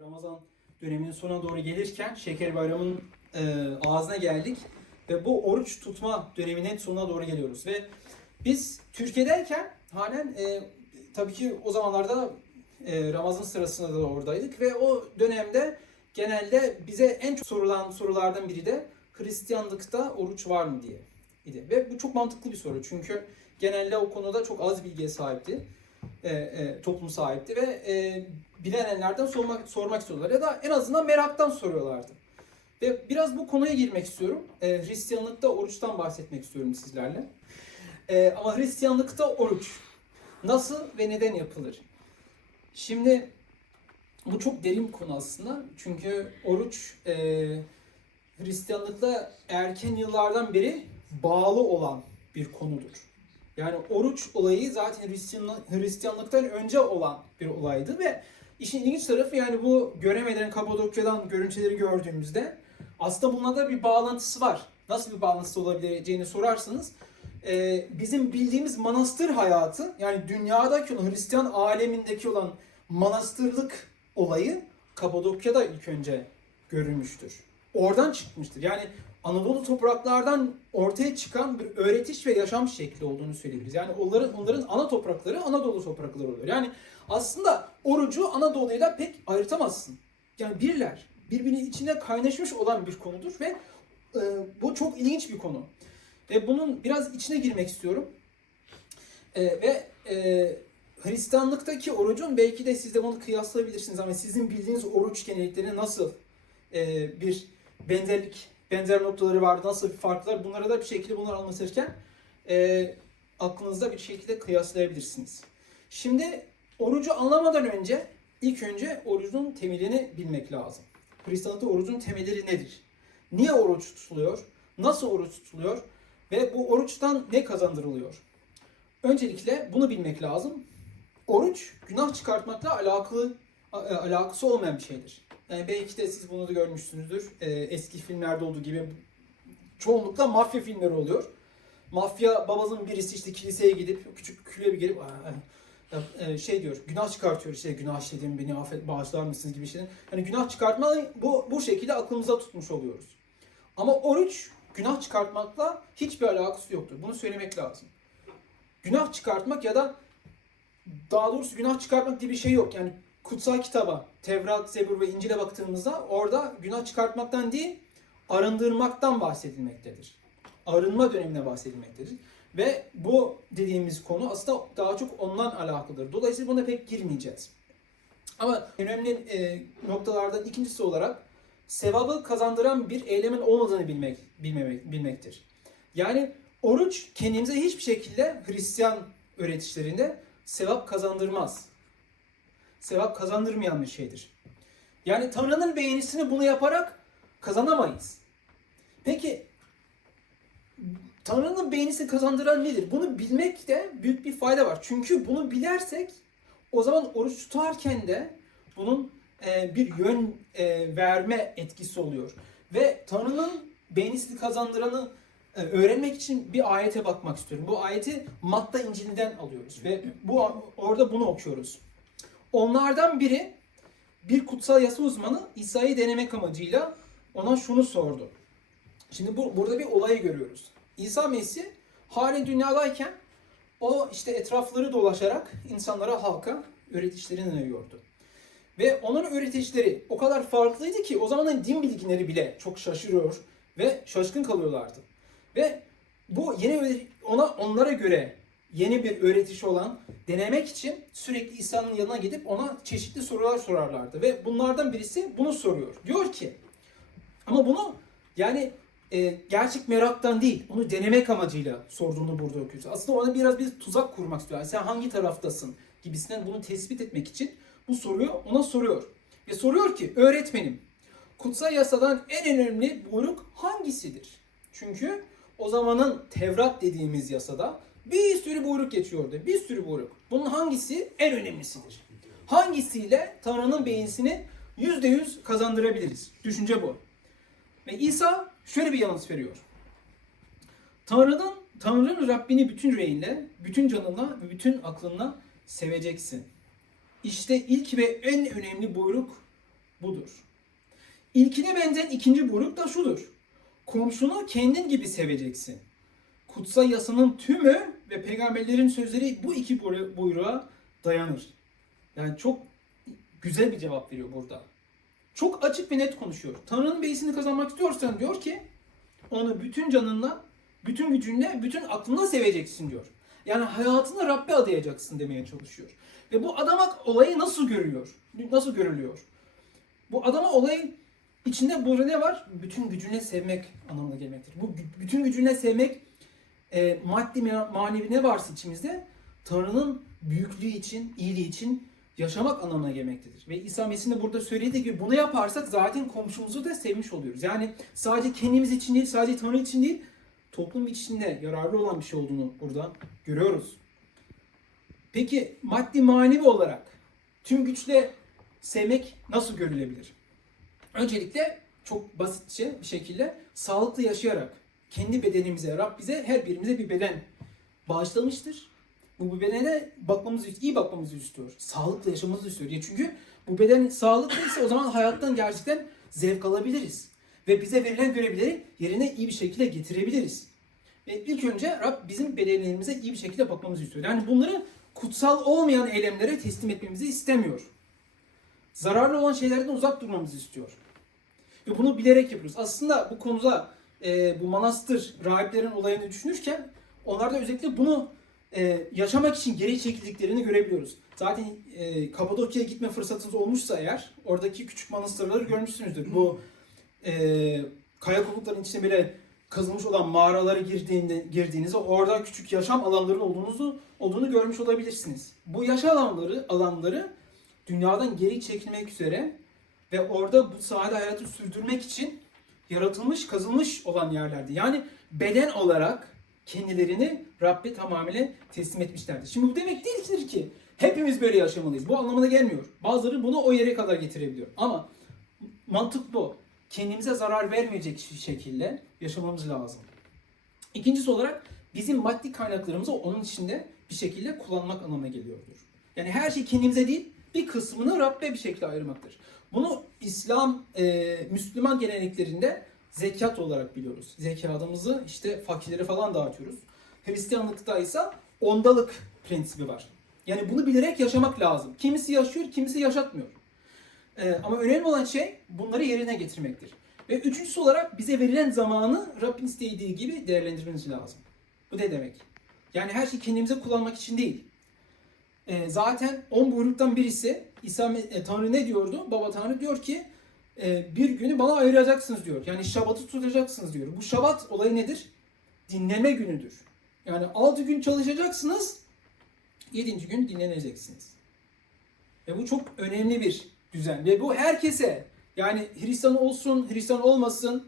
Ramazan döneminin sonuna doğru gelirken Şeker Bayramı'nın e, ağzına geldik ve bu oruç tutma döneminin sonuna doğru geliyoruz ve biz Türkiye'deyken halen e, tabii ki o zamanlarda e, Ramazan sırasında da oradaydık ve o dönemde genelde bize en çok sorulan sorulardan biri de Hristiyanlıkta oruç var mı diye idi. Ve bu çok mantıklı bir soru çünkü genelde o konuda çok az bilgiye sahipti. E, e, toplum sahipti ve e, bilenlerden sormak, sormak istiyorlar ya da en azından meraktan soruyorlardı. Ve biraz bu konuya girmek istiyorum. E, Hristiyanlıkta oruçtan bahsetmek istiyorum sizlerle. E, ama Hristiyanlıkta oruç nasıl ve neden yapılır? Şimdi bu çok derin bir konu aslında. Çünkü oruç e, Hristiyanlıkta erken yıllardan beri bağlı olan bir konudur. Yani oruç olayı zaten Hristiyanlık, Hristiyanlıktan önce olan bir olaydı ve işin ilginç tarafı yani bu göremeden Kapadokya'dan görüntüleri gördüğümüzde aslında bununla da bir bağlantısı var. Nasıl bir bağlantısı olabileceğini sorarsanız e, bizim bildiğimiz manastır hayatı yani dünyadaki olan Hristiyan alemindeki olan manastırlık olayı Kapadokya'da ilk önce görülmüştür. Oradan çıkmıştır. Yani Anadolu topraklardan ortaya çıkan bir öğretiş ve yaşam şekli olduğunu söyleyebiliriz. Yani onların onların ana toprakları Anadolu toprakları oluyor. Yani aslında orucu Anadolu'yla pek ayırtamazsın. Yani birler. Birbirinin içinde kaynaşmış olan bir konudur ve e, bu çok ilginç bir konu. Ve bunun biraz içine girmek istiyorum. E, ve e, Hristiyanlıktaki orucun belki de siz de bunu kıyaslayabilirsiniz ama sizin bildiğiniz oruç genellikleri nasıl e, bir benzerlik, benzer noktaları var, nasıl bir farklar bunlara da bir şekilde bunları anlatırken e, aklınızda bir şekilde kıyaslayabilirsiniz. Şimdi orucu anlamadan önce ilk önce orucun temelini bilmek lazım. Hristiyanlıkta orucun temelleri nedir? Niye oruç tutuluyor? Nasıl oruç tutuluyor? Ve bu oruçtan ne kazandırılıyor? Öncelikle bunu bilmek lazım. Oruç günah çıkartmakla alakalı a- alakası olmayan bir şeydir. Yani belki de siz bunu da görmüşsünüzdür. Ee, eski filmlerde olduğu gibi çoğunlukla mafya filmleri oluyor. Mafya babasının birisi işte kiliseye gidip küçük küle bir gelip "Aa, e, şey diyor günah çıkartıyor işte günah işledim beni affet bağışlar mısınız gibi şeyler. Hani günah çıkartmayı bu, bu şekilde aklımıza tutmuş oluyoruz. Ama oruç günah çıkartmakla hiçbir alakası yoktur. Bunu söylemek lazım. Günah çıkartmak ya da daha doğrusu günah çıkartmak diye bir şey yok. Yani kutsal kitaba, Tevrat, Zebur ve İncil'e baktığımızda orada günah çıkartmaktan değil, arındırmaktan bahsedilmektedir. Arınma dönemine bahsedilmektedir. Ve bu dediğimiz konu aslında daha çok ondan alakalıdır. Dolayısıyla buna pek girmeyeceğiz. Ama önemli e, noktalardan ikincisi olarak sevabı kazandıran bir eylemin olmadığını bilmek, bilmemek, bilmektir. Yani oruç kendimize hiçbir şekilde Hristiyan öğretişlerinde sevap kazandırmaz. Sevap kazandırmayan bir şeydir. Yani Tanrı'nın beğenisini bunu yaparak kazanamayız. Peki Tanrı'nın beğenisini kazandıran nedir? Bunu bilmekte büyük bir fayda var. Çünkü bunu bilersek o zaman oruç tutarken de bunun e, bir yön e, verme etkisi oluyor. Ve Tanrı'nın beğenisini kazandıranı e, öğrenmek için bir ayete bakmak istiyorum. Bu ayeti Matta İncil'inden alıyoruz ve bu orada bunu okuyoruz. Onlardan biri bir kutsal yasa uzmanı İsa'yı denemek amacıyla ona şunu sordu. Şimdi bu, burada bir olayı görüyoruz. İsa Mesih halen dünyadayken o işte etrafları dolaşarak insanlara, halka öğretişlerini veriyordu. Ve onun öğretişleri o kadar farklıydı ki o zamanın din bilginleri bile çok şaşırıyor ve şaşkın kalıyorlardı. Ve bu yeni ona onlara göre yeni bir öğretiş olan denemek için sürekli İsa'nın yanına gidip ona çeşitli sorular sorarlardı. Ve bunlardan birisi bunu soruyor. Diyor ki ama bunu yani e, gerçek meraktan değil, onu denemek amacıyla sorduğunu burada okuyoruz. Aslında ona biraz bir tuzak kurmak istiyor. Yani sen hangi taraftasın gibisinden bunu tespit etmek için bu soruyu ona soruyor. Ve soruyor ki öğretmenim kutsal yasadan en önemli buyruk hangisidir? Çünkü o zamanın Tevrat dediğimiz yasada bir sürü buyruk geçiyordu. Bir sürü buyruk. Bunun hangisi en önemlisidir? Hangisiyle Tanrı'nın beğenisini %100 kazandırabiliriz? Düşünce bu. Ve İsa şöyle bir yanıt veriyor. Tanrı'nın, Tanrı'nın Rabbini bütün yüreğinle, bütün canınla ve bütün aklınla seveceksin. İşte ilk ve en önemli buyruk budur. İlkine benzeyen ikinci buyruk da şudur. Komşunu kendin gibi seveceksin. Kutsal yasanın tümü ve peygamberlerin sözleri bu iki buyru- buyruğa dayanır. Yani çok güzel bir cevap veriyor burada. Çok açık ve net konuşuyor. Tanrı'nın beysini kazanmak istiyorsan diyor ki onu bütün canınla, bütün gücünle, bütün aklınla seveceksin diyor. Yani hayatını Rabbe adayacaksın demeye çalışıyor. Ve bu adamak olayı nasıl görüyor? Nasıl görülüyor? Bu adama olayın içinde burada ne var? Bütün gücüne sevmek anlamına gelmektir. Bu bütün gücüne sevmek e, maddi ma- manevi ne varsa içimizde Tanrı'nın büyüklüğü için, iyiliği için yaşamak anlamına gelmektedir. Ve İsa Mesih'in de burada söylediği gibi bunu yaparsak zaten komşumuzu da sevmiş oluyoruz. Yani sadece kendimiz için değil, sadece Tanrı için değil, toplum içinde yararlı olan bir şey olduğunu burada görüyoruz. Peki maddi manevi olarak tüm güçle sevmek nasıl görülebilir? Öncelikle çok basitçe bir şekilde sağlıklı yaşayarak kendi bedenimize, Rab bize her birimize bir beden bağışlamıştır. Bu bedene bakmamızı, iyi bakmamızı istiyor. Sağlıklı yaşamamızı istiyor. Ya çünkü bu beden sağlıklıysa o zaman hayattan gerçekten zevk alabiliriz. Ve bize verilen görevleri yerine iyi bir şekilde getirebiliriz. Ve ilk önce Rab bizim bedenlerimize iyi bir şekilde bakmamızı istiyor. Yani bunları kutsal olmayan eylemlere teslim etmemizi istemiyor. Zararlı olan şeylerden uzak durmamızı istiyor. Ve bunu bilerek yapıyoruz. Aslında bu konuda e, bu manastır rahiplerin olayını düşünürken onlar da özellikle bunu e, yaşamak için geri çekildiklerini görebiliyoruz. Zaten e, Kapadokya'ya gitme fırsatınız olmuşsa eğer oradaki küçük manastırları görmüşsünüzdür. Bu e, kaya kopukların içine böyle kazılmış olan mağaralara girdiğinde, girdiğinizde orada küçük yaşam alanları olduğunuzu olduğunu görmüş olabilirsiniz. Bu yaşam alanları alanları dünyadan geri çekilmek üzere ve orada bu sade hayatı sürdürmek için yaratılmış, kazılmış olan yerlerdi. Yani beden olarak kendilerini Rabbe tamamıyla teslim etmişlerdi. Şimdi bu demek değildir ki hepimiz böyle yaşamalıyız. Bu anlamına gelmiyor. Bazıları bunu o yere kadar getirebiliyor. Ama mantık bu. Kendimize zarar vermeyecek şekilde yaşamamız lazım. İkincisi olarak bizim maddi kaynaklarımızı onun içinde bir şekilde kullanmak anlamına geliyordur. Yani her şey kendimize değil, bir kısmını Rabbe bir şekilde ayırmaktır. Bunu İslam, e, Müslüman geleneklerinde zekat olarak biliyoruz. Zekatımızı işte fakirlere falan dağıtıyoruz. Hristiyanlıkta ise ondalık prensibi var. Yani bunu bilerek yaşamak lazım. Kimisi yaşıyor, kimisi yaşatmıyor. Ee, ama önemli olan şey bunları yerine getirmektir. Ve üçüncüsü olarak bize verilen zamanı Rabbin istediği gibi değerlendirmemiz lazım. Bu ne demek? Yani her şeyi kendimize kullanmak için değil. Ee, zaten on buyruktan birisi İsa e, Tanrı ne diyordu? Baba Tanrı diyor ki e, bir günü bana ayıracaksınız diyor. Yani şabatı tutacaksınız diyor. Bu şabat olayı nedir? Dinleme günüdür. Yani 6 gün çalışacaksınız, 7. gün dinleneceksiniz. Ve bu çok önemli bir düzen. Ve bu herkese yani Hristiyan olsun, Hristiyan olmasın,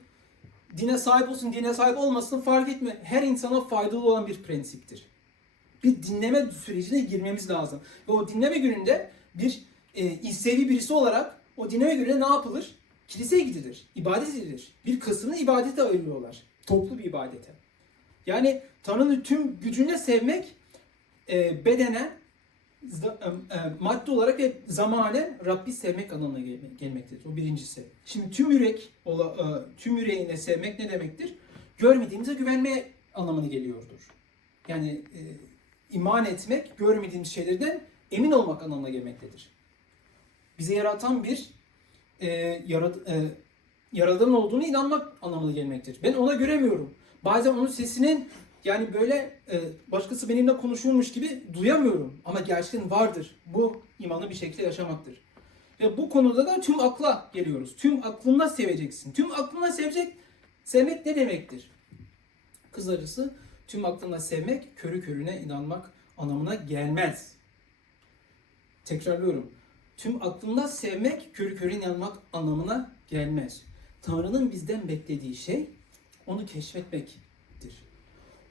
dine sahip olsun, dine sahip olmasın fark etme. Her insana faydalı olan bir prensiptir. Bir dinleme sürecine girmemiz lazım. Ve o dinleme gününde bir e, İsevi birisi olarak o dinleme gününde ne yapılır? Kiliseye gidilir, ibadet edilir. Bir kısmını ibadete ayırıyorlar. Toplu bir ibadete. Yani Tanrı'nın tüm gücüne sevmek e, bedene, e, e, maddi olarak ve zamanen Rabbi sevmek anlamına gelme- gelmektedir. O birincisi. Şimdi tüm yürek, e, tüm yüreğine sevmek ne demektir? Görmediğimize güvenme anlamına geliyordur. Yani iman etmek, görmediğimiz şeylerden emin olmak anlamına gelmektedir. Bizi yaratan bir e, yarat, e, yaradan olduğunu inanmak anlamına gelmektedir. Ben ona göremiyorum. Bazen onun sesinin yani böyle e, başkası benimle konuşuyormuş gibi duyamıyorum. Ama gerçekten vardır. Bu imanı bir şekilde yaşamaktır. Ve bu konuda da tüm akla geliyoruz. Tüm aklınla seveceksin. Tüm aklınla sevecek. Sevmek ne demektir? Kısacası tüm aklınla sevmek körü körüne inanmak anlamına gelmez. Tekrarlıyorum. Tüm aklınla sevmek körü körüne inanmak anlamına gelmez. Tanrı'nın bizden beklediği şey onu keşfetmektir.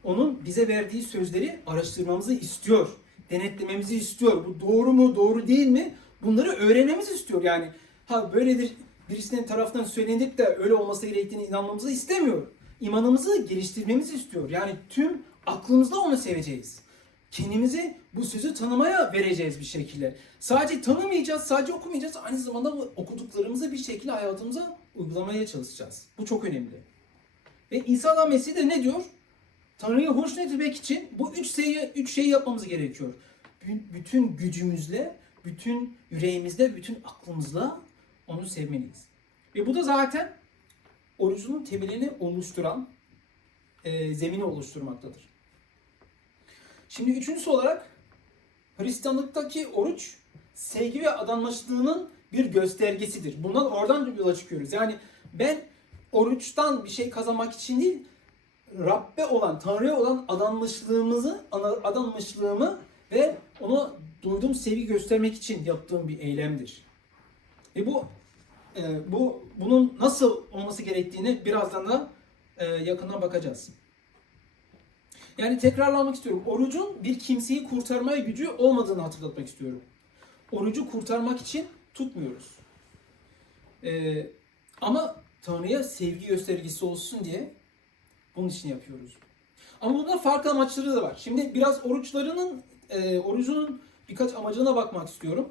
Onun bize verdiği sözleri araştırmamızı istiyor. Denetlememizi istiyor. Bu doğru mu, doğru değil mi? Bunları öğrenmemizi istiyor. Yani ha böyledir birisinin tarafından söylenip de öyle olması gerektiğini inanmamızı istemiyor. İmanımızı geliştirmemizi istiyor. Yani tüm aklımızla onu seveceğiz. kendimizi bu sözü tanımaya vereceğiz bir şekilde. Sadece tanımayacağız, sadece okumayacağız. Aynı zamanda bu okuduklarımızı bir şekilde hayatımıza uygulamaya çalışacağız. Bu çok önemli. Ve İsa da Mesih de ne diyor? Tanrı'yı hoşnut etmek için bu üç şeyi, üç şeyi yapmamız gerekiyor. Bü- Bütün gücümüzle, bütün yüreğimizle, bütün aklımızla onu sevmeliyiz. Ve bu da zaten orucunun temelini oluşturan, e, zemini oluşturmaktadır. Şimdi üçüncüsü olarak Hristiyanlıktaki oruç sevgi ve adanmışlığının bir göstergesidir. Bundan oradan yola çıkıyoruz. Yani ben oruçtan bir şey kazanmak için değil, Rabbe olan, Tanrı'ya olan adanmışlığımızı, adanmışlığımı ve ona duyduğum sevgi göstermek için yaptığım bir eylemdir. Ve bu e, bu bunun nasıl olması gerektiğini birazdan da e, yakından bakacağız. Yani tekrarlamak istiyorum. Orucun bir kimseyi kurtarmaya gücü olmadığını hatırlatmak istiyorum. Orucu kurtarmak için tutmuyoruz. E, ama Tanrı'ya sevgi göstergesi olsun diye bunun için yapıyoruz. Ama bunda farklı amaçları da var. Şimdi biraz oruçlarının, e, orucunun birkaç amacına bakmak istiyorum.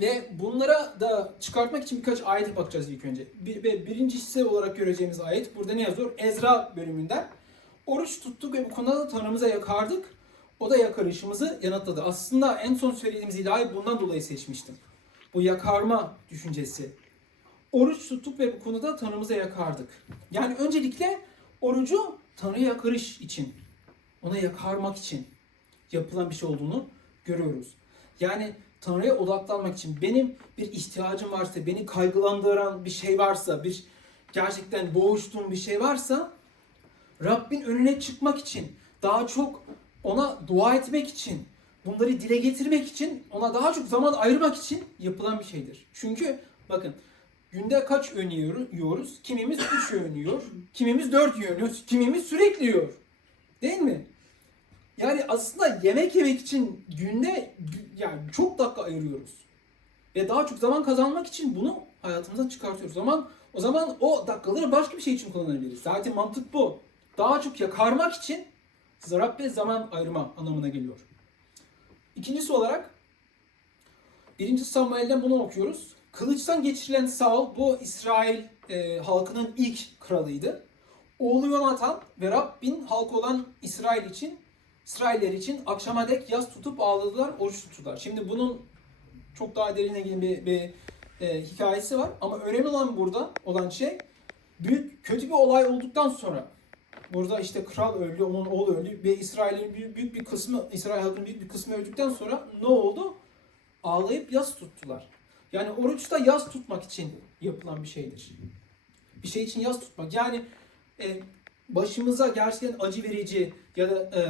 Ve bunlara da çıkartmak için birkaç ayete bakacağız ilk önce. Bir, ve birincisi olarak göreceğimiz ayet burada ne yazıyor? Ezra bölümünden. Oruç tuttuk ve bu konuda da Tanrımıza yakardık. O da yakarışımızı yanıtladı. Aslında en son söylediğimiz ilahi bundan dolayı seçmiştim. Bu yakarma düşüncesi. Oruç tuttuk ve bu konuda Tanrımıza yakardık. Yani öncelikle orucu Tanrı'ya yakarış için, ona yakarmak için yapılan bir şey olduğunu görüyoruz. Yani Tanrı'ya odaklanmak için benim bir ihtiyacım varsa, beni kaygılandıran bir şey varsa, bir gerçekten boğuştuğum bir şey varsa Rabbin önüne çıkmak için, daha çok ona dua etmek için, bunları dile getirmek için, ona daha çok zaman ayırmak için yapılan bir şeydir. Çünkü bakın günde kaç öğün yiyor- yiyoruz? Kimimiz 3 öğün yiyor, kimimiz 4 öğün yiyor, kimimiz sürekli yiyor. Değil mi? Yani aslında yemek yemek için günde yani çok dakika ayırıyoruz. Ve daha çok zaman kazanmak için bunu hayatımızdan çıkartıyoruz. Zaman o zaman o dakikaları başka bir şey için kullanabiliriz. Zaten mantık bu. Daha çok yakarmak için Rabbe zaman ayırma anlamına geliyor. İkincisi olarak birinci Samuel'den bunu okuyoruz. Kılıçtan geçirilen Saul bu İsrail e, halkının ilk kralıydı. Oğlu Yonatan ve Rabbin halkı olan İsrail için İsrailler için akşama dek yas tutup ağladılar, oruç tuttular. Şimdi bunun çok daha derine giden bir, bir e, hikayesi var. Ama önemli olan burada olan şey büyük kötü bir olay olduktan sonra burada işte kral öldü, onun oğlu öldü ve İsrail'in büyük, büyük bir kısmı, İsrail halkının büyük bir kısmı öldükten sonra ne oldu? Ağlayıp yas tuttular. Yani oruç da yas tutmak için yapılan bir şeydir. Bir şey için yas tutmak. Yani e, başımıza gerçekten acı verici ya da e,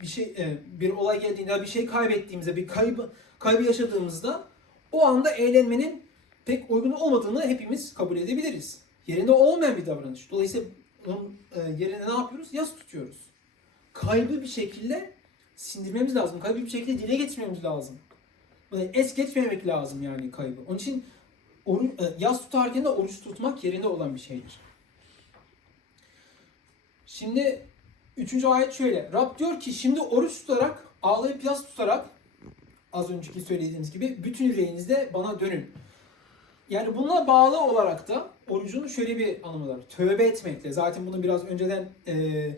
bir şey e, bir olay geldiğinde ya bir şey kaybettiğimizde bir kaybı kaybı yaşadığımızda o anda eğlenmenin pek uygun olmadığını hepimiz kabul edebiliriz. Yerinde olmayan bir davranış. Dolayısıyla onun e, yerine ne yapıyoruz? Yas tutuyoruz. Kaybı bir şekilde sindirmemiz lazım. Kaybı bir şekilde dile getirmemiz lazım. Es geçmemek lazım yani kaybı. Onun için oru, e, yas tutarken de oruç tutmak yerinde olan bir şeydir. Şimdi üçüncü ayet şöyle. Rab diyor ki şimdi oruç tutarak, ağlayıp yas tutarak az önceki söylediğimiz gibi bütün yüreğinizde bana dönün. Yani bununla bağlı olarak da orucun şöyle bir anlamı var. Tövbe etmekle. Zaten bunu biraz önceden e,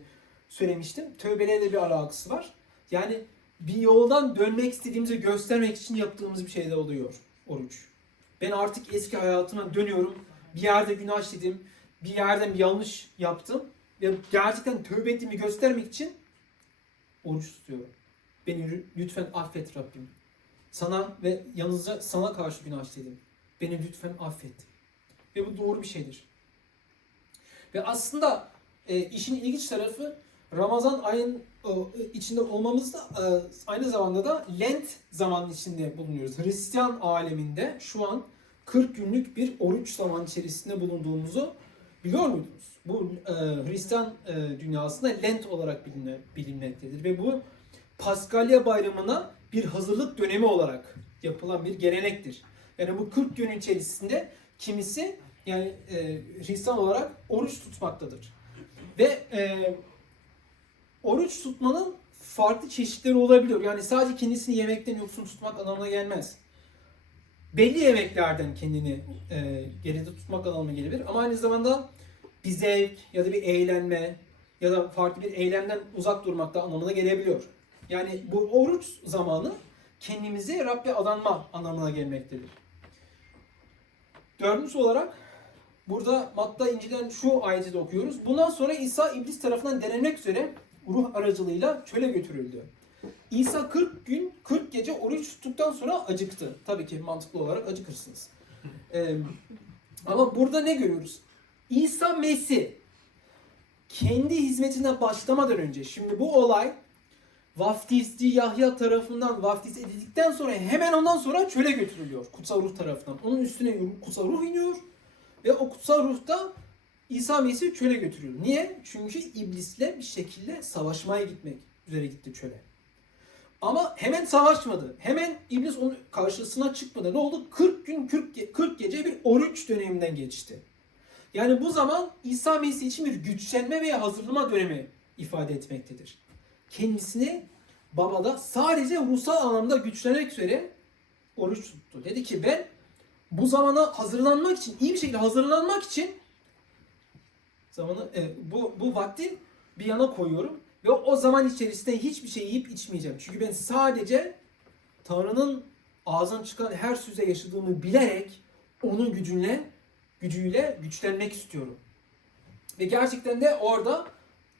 söylemiştim. Tövbeyle de bir alakası var. Yani bir yoldan dönmek istediğimizi göstermek için yaptığımız bir şey de oluyor oruç. Ben artık eski hayatıma dönüyorum. Bir yerde günah işledim. Bir yerden bir yanlış yaptım. Gerçekten tövbe ettiğimi göstermek için oruç tutuyorum. Beni lütfen affet Rabbim. Sana ve yalnızca sana karşı günah işledim. Beni lütfen affet. Ve bu doğru bir şeydir. Ve aslında e, işin ilginç tarafı Ramazan ayın e, içinde olmamız da e, aynı zamanda da Lent zamanın içinde bulunuyoruz. Hristiyan aleminde şu an 40 günlük bir oruç zaman içerisinde bulunduğumuzu biliyor muydunuz? Bu e, Hristiyan e, dünyasında Lent olarak bilinme, bilinmektedir ve bu Paskalya bayramına bir hazırlık dönemi olarak yapılan bir gelenektir. Yani bu 40 gün içerisinde kimisi yani e, Hristiyan olarak oruç tutmaktadır. Ve e, oruç tutmanın farklı çeşitleri olabiliyor. Yani sadece kendisini yemekten yoksun tutmak anlamına gelmez. Belli yemeklerden kendini e, geride tutmak anlamına gelebilir. Ama aynı zamanda bir zevk ya da bir eğlenme ya da farklı bir eylemden uzak durmak da anlamına gelebiliyor. Yani bu oruç zamanı kendimizi Rabbe adanma anlamına gelmektedir. Dördüncüsü olarak burada Matta İncil'den şu ayeti de okuyoruz. Bundan sonra İsa iblis tarafından denenmek üzere ruh aracılığıyla çöle götürüldü. İsa 40 gün 40 gece oruç tuttuktan sonra acıktı. Tabii ki mantıklı olarak acıkırsınız. Ee, ama burada ne görüyoruz? İsa Mesih kendi hizmetine başlamadan önce şimdi bu olay vaftizci Yahya tarafından vaftiz edildikten sonra hemen ondan sonra çöle götürülüyor kutsal ruh tarafından. Onun üstüne kutsal ruh iniyor ve o kutsal ruhta İsa Mesih çöle götürüyor. Niye? Çünkü iblisle bir şekilde savaşmaya gitmek üzere gitti çöle. Ama hemen savaşmadı. Hemen iblis onun karşısına çıkmadı. Ne oldu? 40 gün 40, ge- 40 gece bir oruç döneminden geçti. Yani bu zaman İsa Mesih için bir güçlenme veya hazırlama dönemi ifade etmektedir. Kendisini babada sadece ruhsal anlamda güçlenerek üzere oruç tuttu. Dedi ki ben bu zamana hazırlanmak için, iyi bir şekilde hazırlanmak için zamanı e, bu bu vakti bir yana koyuyorum ve o zaman içerisinde hiçbir şey yiyip içmeyeceğim. Çünkü ben sadece Tanrı'nın ağzından çıkan her söze yaşadığımı bilerek onun gücüyle gücüyle güçlenmek istiyorum. Ve gerçekten de orada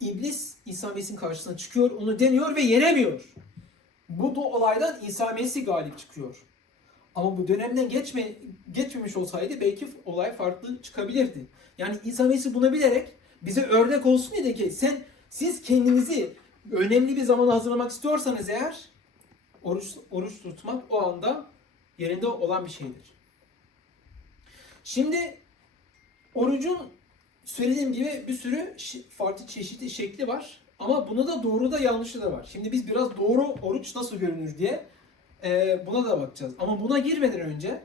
iblis İsa Mesih'in karşısına çıkıyor, onu deniyor ve yenemiyor. Bu da olaydan İsa Mesih galip çıkıyor. Ama bu dönemden geçme, geçmemiş olsaydı belki olay farklı çıkabilirdi. Yani İsa Mesih bunu bilerek bize örnek olsun diye ki sen siz kendinizi önemli bir zamana hazırlamak istiyorsanız eğer oruç, oruç tutmak o anda yerinde olan bir şeydir. Şimdi orucun söylediğim gibi bir sürü farklı çeşitli şekli var. Ama buna da doğru da yanlışı da var. Şimdi biz biraz doğru oruç nasıl görünür diye e, buna da bakacağız. Ama buna girmeden önce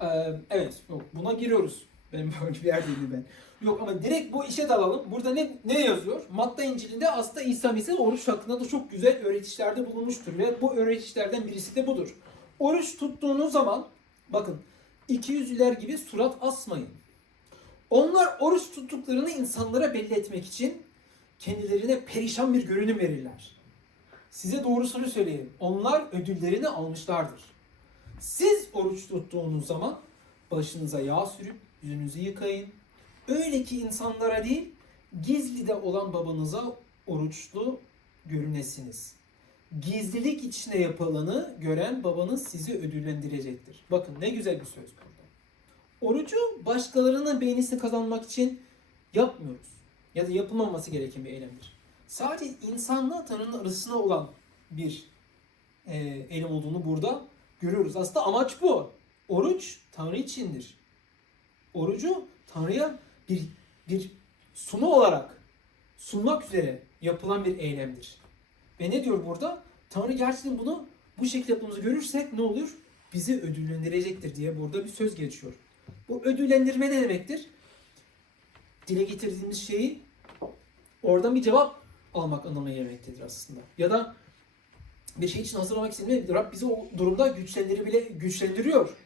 e, evet buna giriyoruz. Benim böyle bir yerdeydim ben. Yok ama direkt bu işe dalalım. Burada ne ne yazıyor? Matta İncil'inde aslında İsa Mesih oruç hakkında da çok güzel öğretişlerde bulunmuştur ve bu öğretişlerden birisi de budur. Oruç tuttuğunuz zaman bakın iki yüzlüler gibi surat asmayın. Onlar oruç tuttuklarını insanlara belli etmek için kendilerine perişan bir görünüm verirler. Size doğrusunu söyleyeyim. Onlar ödüllerini almışlardır. Siz oruç tuttuğunuz zaman başınıza yağ sürüp yüzünüzü yıkayın. Öyle ki insanlara değil, gizlide olan babanıza oruçlu görünesiniz. Gizlilik içine yapılanı gören babanız sizi ödüllendirecektir. Bakın ne güzel bir söz burada. Orucu başkalarının beğenisini kazanmak için yapmıyoruz. Ya da yapılmaması gereken bir eylemdir. Sadece insanla Tanrı'nın arasına olan bir e, eylem olduğunu burada görüyoruz. Aslında amaç bu. Oruç Tanrı içindir. Orucu Tanrı'ya bir bir sunu olarak sunmak üzere yapılan bir eylemdir. Ve ne diyor burada? Tanrı gerçekten bunu bu şekilde yaptığımızı görürsek ne olur? Bizi ödüllendirecektir diye burada bir söz geçiyor. Bu ödüllendirme ne demektir? Dile getirdiğimiz şeyi oradan bir cevap almak anlamına gelmektedir aslında. Ya da bir şey için hazırlamak istediğinde Rab bizi o durumda güçlendir bile güçlendiriyor.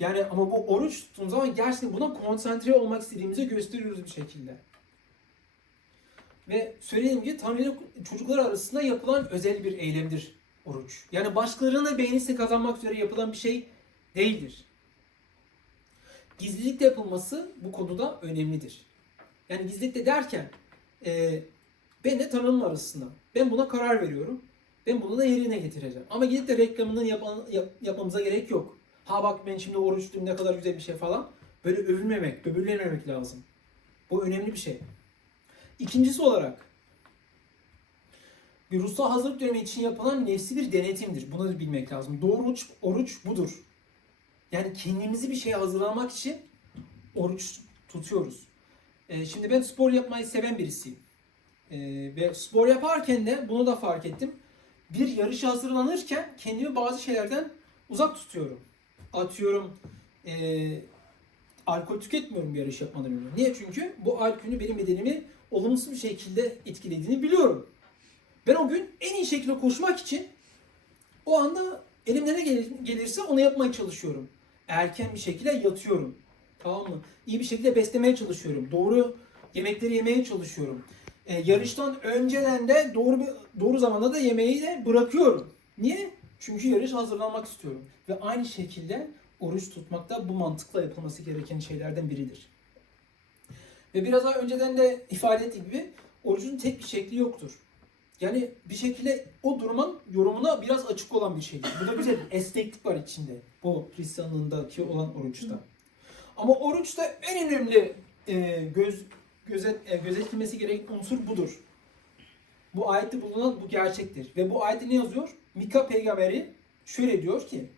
Yani ama bu oruç tuttuğumuz zaman gerçekten buna konsantre olmak istediğimizi gösteriyoruz bir şekilde. Ve söylediğim gibi Tanrı ile çocuklar arasında yapılan özel bir eylemdir oruç. Yani başkalarının beğenisini kazanmak üzere yapılan bir şey değildir. Gizlilikle yapılması bu konuda önemlidir. Yani gizlilikle derken e, benle Tanrı'nın arasında. Ben buna karar veriyorum. Ben bunu da yerine getireceğim. Ama gidip de reklamını yapan, yap- yapmamıza gerek yok. Ha bak ben şimdi oruç tuttum ne kadar güzel bir şey falan. Böyle övülmemek, böbürlenmemek lazım. Bu önemli bir şey. İkincisi olarak bir ruhsal hazırlık dönemi için yapılan nefsi bir denetimdir. Bunu da bilmek lazım. Doğru oruç, oruç budur. Yani kendimizi bir şeye hazırlamak için oruç tutuyoruz. Ee, şimdi ben spor yapmayı seven birisiyim. Ee, ve spor yaparken de bunu da fark ettim. Bir yarışa hazırlanırken kendimi bazı şeylerden uzak tutuyorum. Atıyorum ee, alkol tüketmiyorum bir yarış yapmadan önce. Niye? Çünkü bu alkolün benim bedenimi olumsuz bir şekilde etkilediğini biliyorum. Ben o gün en iyi şekilde koşmak için o anda elimden ne gelir- gelirse onu yapmaya çalışıyorum. Erken bir şekilde yatıyorum. Tamam mı? İyi bir şekilde beslemeye çalışıyorum. Doğru yemekleri yemeye çalışıyorum. Ee, yarıştan önceden de doğru bir doğru zamanda da yemeği de bırakıyorum. Niye? Çünkü yarış hazırlanmak istiyorum. Ve aynı şekilde oruç tutmak da bu mantıkla yapılması gereken şeylerden biridir. Ve biraz daha önceden de ifade ettiğim gibi orucun tek bir şekli yoktur. Yani bir şekilde o durumun yorumuna biraz açık olan bir şeydir. Bu da güzel bir esneklik var içinde. Bu Hristiyanlığındaki olan oruçta. Ama oruçta en önemli e, göz gözet, e, gözetilmesi gereken unsur budur. Bu ayette bulunan bu gerçektir. Ve bu ayette ne yazıyor? Mika peygamberi şöyle diyor ki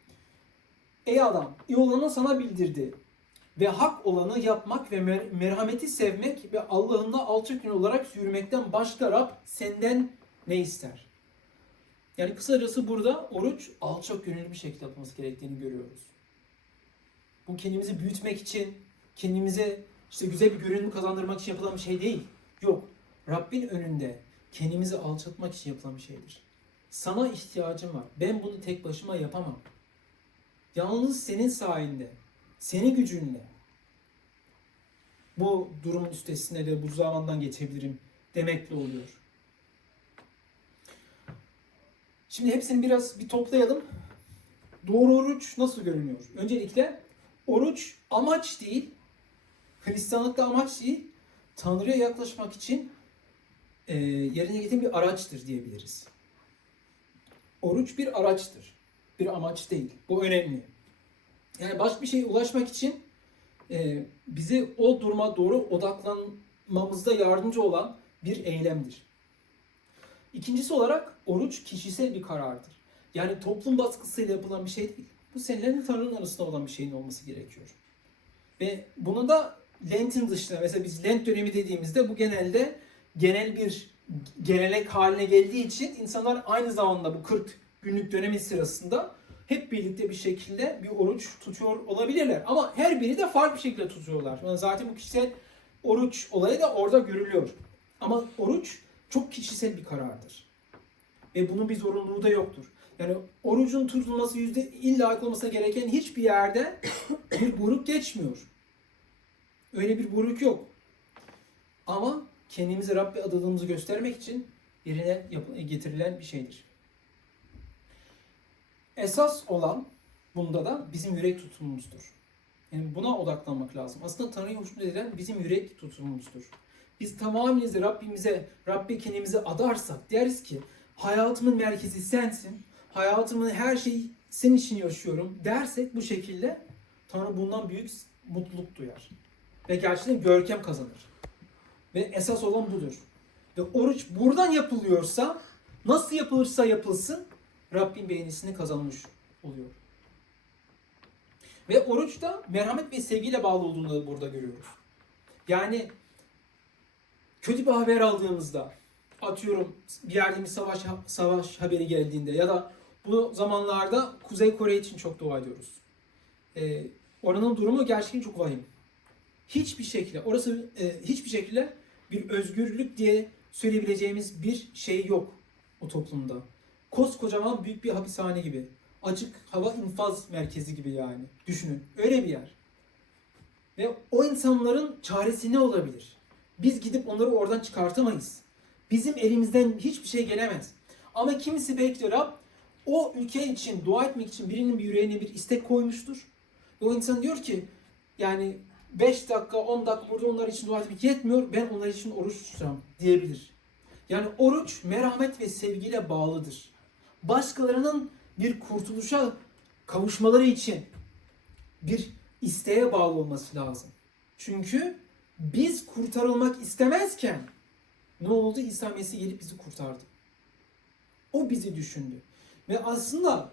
Ey adam, iyi olanı sana bildirdi. Ve hak olanı yapmak ve mer- merhameti sevmek ve Allah'ın da alçak gün olarak yürümekten başka Rab senden ne ister? Yani kısacası burada oruç alçak gönüllü bir şekilde yapılması gerektiğini görüyoruz. Bu kendimizi büyütmek için, kendimize işte güzel bir görünüm kazandırmak için yapılan bir şey değil. Yok. Rabbin önünde kendimizi alçaltmak için yapılan bir şeydir. Sana ihtiyacım var. Ben bunu tek başıma yapamam. Yalnız senin sayende, senin gücünle bu durumun üstesine de bu zamandan geçebilirim demekle oluyor. Şimdi hepsini biraz bir toplayalım. Doğru oruç nasıl görünüyor? Öncelikle oruç amaç değil, Hristiyanlıkta amaç değil, Tanrı'ya yaklaşmak için e, yerine getiren bir araçtır diyebiliriz. Oruç bir araçtır, bir amaç değil. Bu önemli. Yani başka bir şeye ulaşmak için e, bizi o duruma doğru odaklanmamızda yardımcı olan bir eylemdir. İkincisi olarak oruç kişisel bir karardır. Yani toplum baskısıyla yapılan bir şey değil. Bu seninle Tanrı'nın arasında olan bir şeyin olması gerekiyor. Ve bunu da Lent'in dışında mesela biz Lent dönemi dediğimizde bu genelde genel bir genelek haline geldiği için insanlar aynı zamanda bu 40 günlük dönemin sırasında hep birlikte bir şekilde bir oruç tutuyor olabilirler. Ama her biri de farklı bir şekilde tutuyorlar. Yani zaten bu kişisel oruç olayı da orada görülüyor. Ama oruç çok kişisel bir karardır. Ve bunun bir zorunluluğu da yoktur. Yani orucun tutulması yüzde illa olmasına gereken hiçbir yerde bir buruk geçmiyor. Öyle bir buruk yok. Ama kendimizi Rabbe adadığımızı göstermek için yerine getirilen bir şeydir. Esas olan bunda da bizim yürek tutumumuzdur. Yani buna odaklanmak lazım. Aslında Tanrı'yı hoşnut eden bizim yürek tutumumuzdur. Biz tamamıyla Rabbimize, Rabbe kendimizi adarsak deriz ki hayatımın merkezi sensin. Hayatımın her şeyi senin için yaşıyorum dersek bu şekilde Tanrı bundan büyük mutluluk duyar. Ve gerçekten görkem kazanır. Ve esas olan budur. Ve oruç buradan yapılıyorsa nasıl yapılırsa yapılsın Rabbin beğenisini kazanmış oluyor. Ve oruç da merhamet ve sevgiyle bağlı olduğunu da burada görüyoruz. Yani kötü bir haber aldığımızda atıyorum bir yerde bir savaş savaş haberi geldiğinde ya da bu zamanlarda Kuzey Kore için çok dua ediyoruz. Ee, oranın durumu gerçekten çok vahim. Hiçbir şekilde orası e, hiçbir şekilde bir özgürlük diye söyleyebileceğimiz bir şey yok o toplumda. Koskocaman büyük bir hapishane gibi. Açık hava infaz merkezi gibi yani. Düşünün. Öyle bir yer. Ve o insanların çaresi ne olabilir? Biz gidip onları oradan çıkartamayız. Bizim elimizden hiçbir şey gelemez. Ama kimisi belki Rab o ülke için dua etmek için birinin bir yüreğine bir istek koymuştur. Ve o insan diyor ki yani 5 dakika 10 dakika burada onlar için dua etmek yetmiyor. Ben onlar için oruç tutacağım diyebilir. Yani oruç merhamet ve sevgiyle bağlıdır. Başkalarının bir kurtuluşa kavuşmaları için bir isteğe bağlı olması lazım. Çünkü biz kurtarılmak istemezken ne oldu? İsa Mesih gelip bizi kurtardı. O bizi düşündü. Ve aslında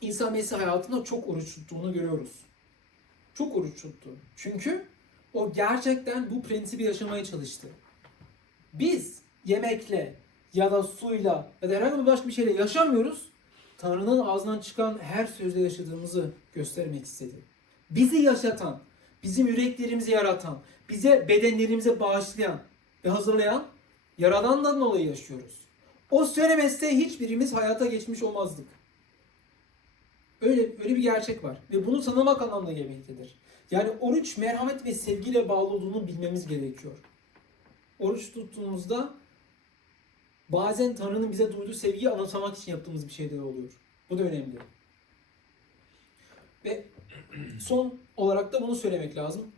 İsa Mesih hayatında çok oruç tuttuğunu görüyoruz. Çok oruç tuttu. Çünkü o gerçekten bu prensibi yaşamaya çalıştı. Biz yemekle ya da suyla ya da herhangi bir başka bir şeyle yaşamıyoruz. Tanrı'nın ağzından çıkan her sözle yaşadığımızı göstermek istedi. Bizi yaşatan, bizim yüreklerimizi yaratan, bize bedenlerimize bağışlayan ve hazırlayan Yaradan'dan dolayı yaşıyoruz. O söylemezse hiçbirimiz hayata geçmiş olmazdık. Öyle öyle bir gerçek var ve bunu tanımak anlamına gelmektedir. Yani oruç merhamet ve sevgiyle bağlı olduğunu bilmemiz gerekiyor. Oruç tuttuğumuzda bazen Tanrı'nın bize duyduğu sevgiyi anımsamak için yaptığımız bir şeyler oluyor. Bu da önemli. Ve son olarak da bunu söylemek lazım.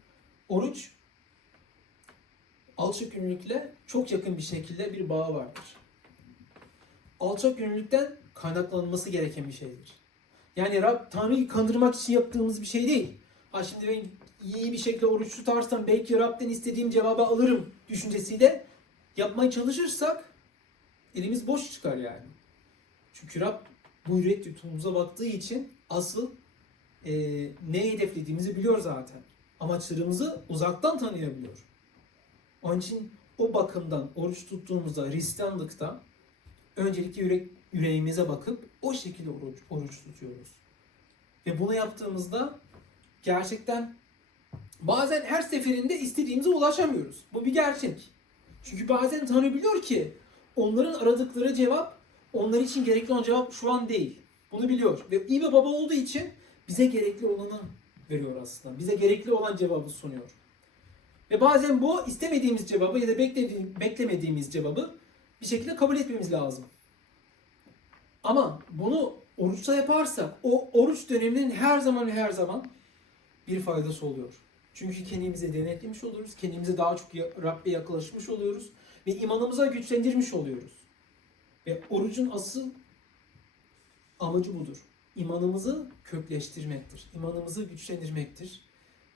Oruç alçak gönüllülükle çok yakın bir şekilde bir bağı vardır. Alçak gönüllülükten kaynaklanması gereken bir şeydir. Yani Rab Tanrı'yı kandırmak için yaptığımız bir şey değil. Ha şimdi ben iyi bir şekilde oruç tutarsam belki Rab'den istediğim cevabı alırım düşüncesiyle yapmaya çalışırsak elimiz boş çıkar yani. Çünkü Rab bu yürekli tutumumuza baktığı için asıl e, ne hedeflediğimizi biliyor zaten. Amaçlarımızı uzaktan tanıyabiliyor. Onun için o bakımdan oruç tuttuğumuzda Hristiyanlıkta öncelikle yürek, yüreğimize bakıp o şekilde oruç, oruç tutuyoruz. Ve bunu yaptığımızda gerçekten bazen her seferinde istediğimize ulaşamıyoruz. Bu bir gerçek. Çünkü bazen Tanrı biliyor ki onların aradıkları cevap onlar için gerekli olan cevap şu an değil. Bunu biliyor. Ve iyi bir baba olduğu için bize gerekli olanı veriyor aslında. Bize gerekli olan cevabı sunuyor. Ve bazen bu istemediğimiz cevabı ya da beklediğim, beklemediğimiz cevabı bir şekilde kabul etmemiz lazım. Ama bunu oruçla yaparsak o oruç döneminin her zaman her zaman bir faydası oluyor. Çünkü kendimizi denetlemiş oluyoruz. Kendimize daha çok Rabbe yaklaşmış oluyoruz. Ve imanımıza güçlendirmiş oluyoruz. Ve orucun asıl amacı budur. İmanımızı kökleştirmektir. İmanımızı güçlendirmektir.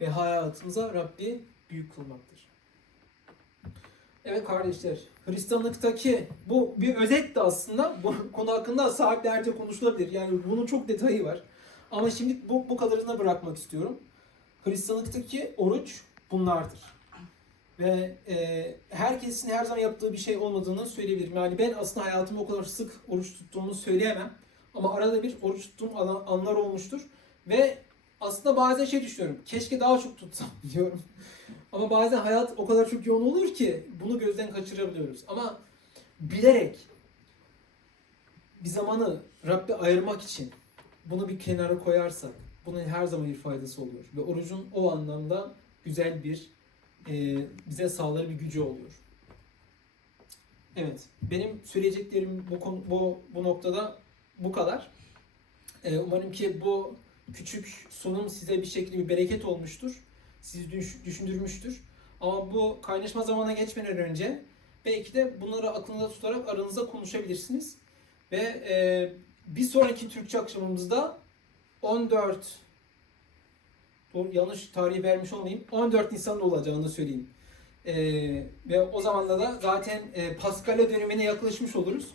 Ve hayatımıza Rabbi büyük kılmaktır. Evet kardeşler, Hristiyanlıktaki bu bir özet de aslında bu konu hakkında saatlerce konuşulabilir. Yani bunun çok detayı var. Ama şimdi bu, bu kadarına bırakmak istiyorum. Hristiyanlıktaki oruç bunlardır. Ve e, herkesin her zaman yaptığı bir şey olmadığını söyleyebilirim. Yani ben aslında hayatımda o kadar sık oruç tuttuğumu söyleyemem. Ama arada bir oruç tuttuğum anlar olmuştur. Ve aslında bazen şey düşünüyorum. Keşke daha çok tutsam diyorum. Ama bazen hayat o kadar çok yoğun olur ki bunu gözden kaçırabiliyoruz. Ama bilerek bir zamanı Rabbe ayırmak için bunu bir kenara koyarsak bunun her zaman bir faydası oluyor. Ve orucun o anlamda güzel bir e, bize sağlar bir gücü oluyor. Evet, benim söyleyeceklerim bu konu, bu bu noktada bu kadar. E, umarım ki bu küçük sunum size bir şekilde bir bereket olmuştur. Sizi düş- düşündürmüştür. Ama bu kaynaşma zamana geçmeden önce belki de bunları aklınıza tutarak aranızda konuşabilirsiniz. Ve e, bir sonraki Türkçe akşamımızda 14 Doğru, yanlış tarihi vermiş olmayayım. 14 Nisan'da olacağını söyleyeyim. E, ve o zamanda da zaten e, Paskalya dönemine yaklaşmış oluruz.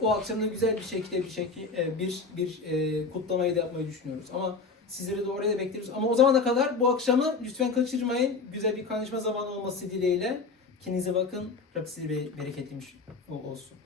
O akşam da güzel bir şekilde bir şekilde bir bir e, kutlamayı da yapmayı düşünüyoruz. Ama sizleri de oraya bekleriz. Ama o zamana kadar bu akşamı lütfen kaçırmayın. Güzel bir kaynaşma zamanı olması dileğiyle. Kendinize bakın. Rabbim sizi be- bereketlemiş olsun.